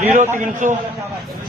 0300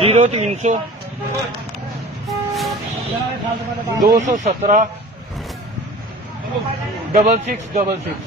0300 217 6666.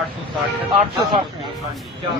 860.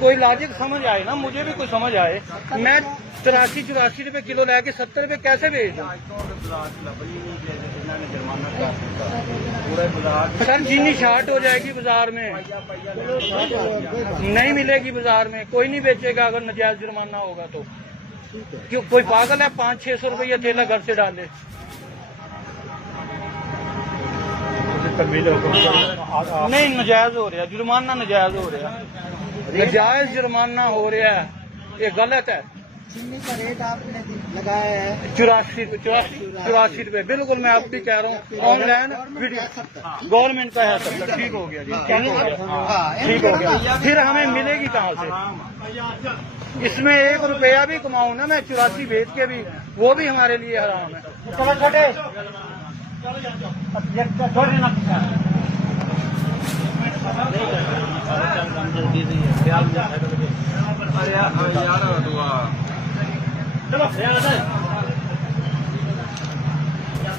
कोई लॉजिक समझ आए ना, मुझे भी कोई समझ आए। मैं 83-84 रुपए किलो लेके 70 रुपए कैसे बेच दूं? सर चीनी शार्ट हो जाएगी बाजार में, नहीं मिलेगी बाजार में, कोई नहीं बेचेगा अगर नजायज जुर्माना होगा तो। क्यों कोई पागल है 500-600 रुपये थैला घर से डाले? नहीं, नजायज हो रहा, जुर्माना नजायज हो रहा, नजायज जुर्माना हो रहा है, ये गलत है। चीनी का रेट आपने लगाया है 84 रुपए, बिल्कुल मैं आप भी कह रहा हूँ। ऑनलाइन गवर्नमेंट का है सब, ठीक हो गया जी, ठीक हो गया, ठीक हो गया। फिर हमें मिलेगी कहाँ से? इसमें 1 रुपया भी कमाऊँ ना मैं 84 बेच के भी, वो भी हमारे लिए हराम है।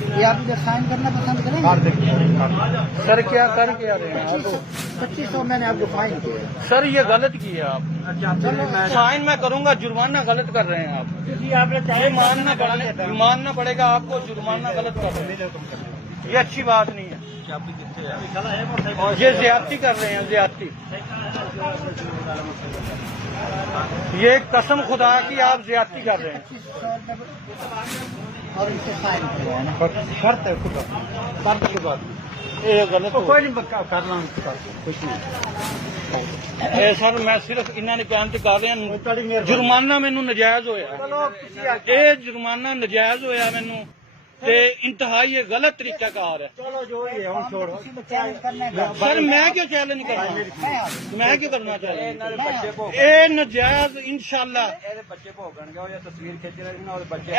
ये आप इधर साइन करना पसंद करेंगे? सर क्या कर क्या रहे हैं आप? 2500 मैंने आपको फाइन किया। सर ये गलत किया आप, साइन मैं करूंगा, जुर्माना गलत कर रहे हैं आप। ये मानना पड़ेगा आपको, जुर्माना गलत कर रहे हैं, ये अच्छी बात नहीं है। ये ज्यादती कर रहे हैं, ज्यादती। ये कसम खुदा की आप ज्यादती कर रहे हैं। 2500 और इसे साइन करवाना शर्त है खुदा, शर्त के बाद ये गलत तो कोई नहीं कर रहा कुछ नहीं। सर मैं सिर्फ इन्होंने कहने से कर रहे हैं, जुर्माना मैनू नजायज होया, ये जुर्माना नजायज होया मैनू, ते इंतहाई ये गलत तरीका कार है। चलो जो ही है छोड़ो, चैलेंज करने का। सर मैं क्यों चैलेंज करना, मैं क्यों करना चाहिए? ये नजायज इंशाल्लाह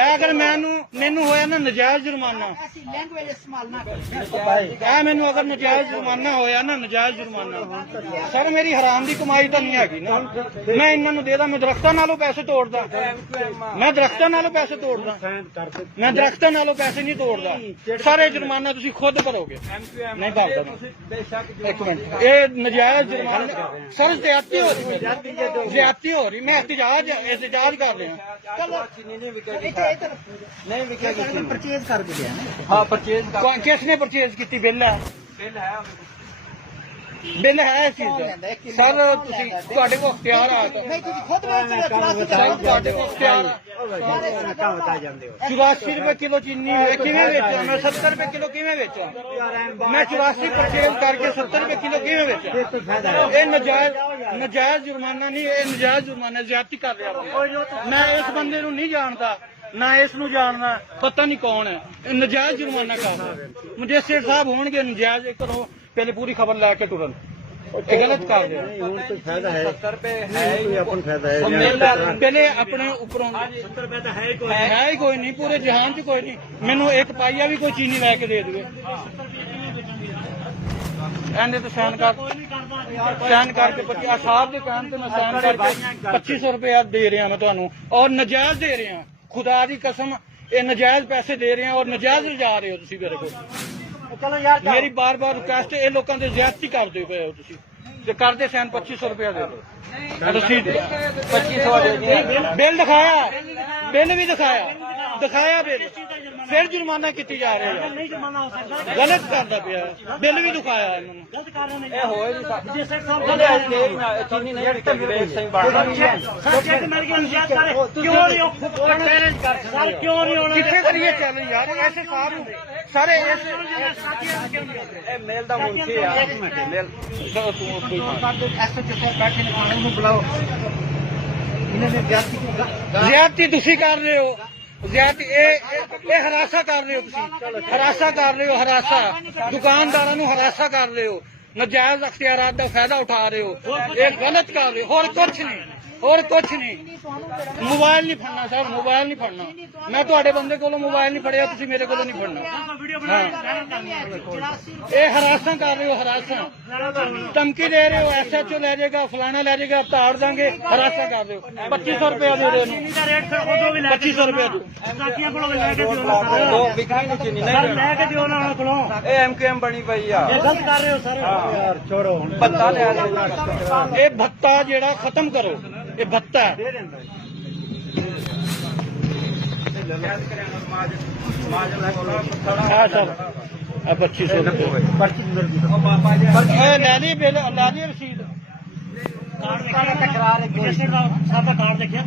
अगर मैनू होया ना नजायज जुर्माना, ऐसी लैंग्वेज इस्तेमाल ना करें। मैनू अगर नजायज जुर्माना होया ना, नजायज जुर्माना, सर मेरी हराम दी कमाई तो नहीं हैगी ना, मैं इन्होंने देदा, मैं दरख्तां नालों पैसे तोड़दा, मैं दरख्तां नालों पैसे तोड़दा, मैं दरख्तां नालों पैसे नहीं तोड़दा। सारे जुर्माना तुसी खुद भरोगे, नहीं भरदा मैं। एक मिनट, ये नजायज जुर्माना सर ज्यादती हो रही, ज्यादती हो रही, मैं एहतजाज कर रहे हैं। चलो नहीं परचेज कर दिया ना। हाँ परचेज, किसने परचेज की? बिल है, बिल है इस चीज का। सर ਤੁਹਾਡੇ ਕੋਲ ਅਖਤਿਆਰ ਆ ਤਾਂ नहीं तुझे खुद बेच रहे हो, 84 ਤੁਹਾਡੇ ਕੋਲ ਅਖਤਿਆਰ ਆ। 84 रुपए किलो चीनी है, किवें बेचा मैं? 70 रुपए किलो किवें बेचा मैं? 84 परचेज करके 70 रुपए किलो किवें बेचा? ये नजायज जुर्माना नहीं, ये नजायज जुर्माना, ज्यादती कर रहा। मैं इस बंदे नूं नहीं जानता, ना इस नूं जानना, पता नहीं कौन है, नजायज जुर्माना कर रहा। मजिस्ट्रेट साहब होणगे नजायज करो, पहले पूरी खबर लैके टुरन, गलत कर रहे हैं। फायदा है 70 रुपए है, अपन फायदा है पहले अपने उपरों 70 रुपए तो है ही कोई नहीं, पूरे जहान च कोई नहीं। मैनू एक पाइया भी कोई चीनी लैके दे दे, एंडे तो साइन करके 25 साहब के कहने से मैं साइन करके 2500 रुपया दे रहा मैं ਤੁਹਾਨੂੰ, और नजायज दे रहे हैं, खुदा दी कसम ये नजायज पैसे दे रहे हैं और नजायज जा रहे हो तुसी मेरे को। चलो यार मेरी बार बार रिक्वेस्ट है, ये लोगों के ज्यादती करते पे हो तुसी, ते करते सैन 2500 रुपया दे दो। 2500 बिल दिखाया, बिल भी दिखाया बिल, फिर जुर्माना की जा रहे हैं, गलत करता पे, बिल भी दिखाया कितने करिए चैलेंज यार, ऐसे सारे मेल का मुंशी ज्यादती तुसी कर रहे हो, ज्यादती हरासा कर रहे हो, हरासा कर रहे हो, हरासा दुकानदारों नूं हरासा कर रहे हो, नजायज अख्तियारात का फायदा उठा रहे हो, ये गलत कर रहे हो, और कुछ नहीं, ਹੋਰ ਕੁਛ ਨਹੀਂ। ਮੋਬਾਈਲ ਨਹੀਂ ਫੜਨਾ ਸਰ, ਮੋਬਾਈਲ ਨਹੀਂ ਫੜਨਾ। ਮੈਂ ਤੁਹਾਡੇ ਬੰਦੇ ਕੋਲੋਂ ਮੋਬਾਈਲ ਨਹੀਂ ਫੜਿਆ, ਤੁਸੀਂ ਮੇਰੇ ਕੋਲੋਂ ਨਹੀਂ ਫੜਨਾ। ਇਹ ਹਰਾਸਾਂ ਕਰ ਰਹੇ ਹੋ, ਹਰਾਸਾਂ ਧਮਕੀ ਦੇ ਰਹੇ ਹੋ। SHO ਲੈ ਜਾਏਗਾ, ਫਲਾਣਾ ਲੈ ਜਾਏਗਾ, ਤਾੜ ਦਾਂਗੇ, ਹਰਾਸਾਂ ਕਰ ਰਹੇ ਹੋ। 2500 ਰੁਪਇਆ ਦੇ ਰਹੇ ਨੂੰ, 2500 ਰੁਪਇਆ ਦਿਓ। ਲੈ ਕੇ ਦਿਓ ਨਾ ਉਹਨਾਂ ਕੋਲੋਂ। ਇਹ MKM ਬਣੀ ਪਈ ਆ। ਗਲਤ ਕਰ ਰਹੇ ਹੋ ਸਰ। ਯਾਰ ਛੋੜੋ, ਭੱਤਾ ਲਿਆ ਇਹ ਭੱਤਾ ਜਿਹੜਾ ਖਤਮ ਕਰੋ, ਇਹ ਭੱਤਾ ਹੈ। ਹਾਂ ਸਰ, 2500 ਰੁਪਏ ਲੈ ਲਈ ਬਿੱਲ, ਲੈ ਲਈ ਰਸੀਦ। ਕਾਰਡ ਦੇਖਿਆ, ਸਾਡਾ ਕਾਰਡ ਦੇਖਿਆ।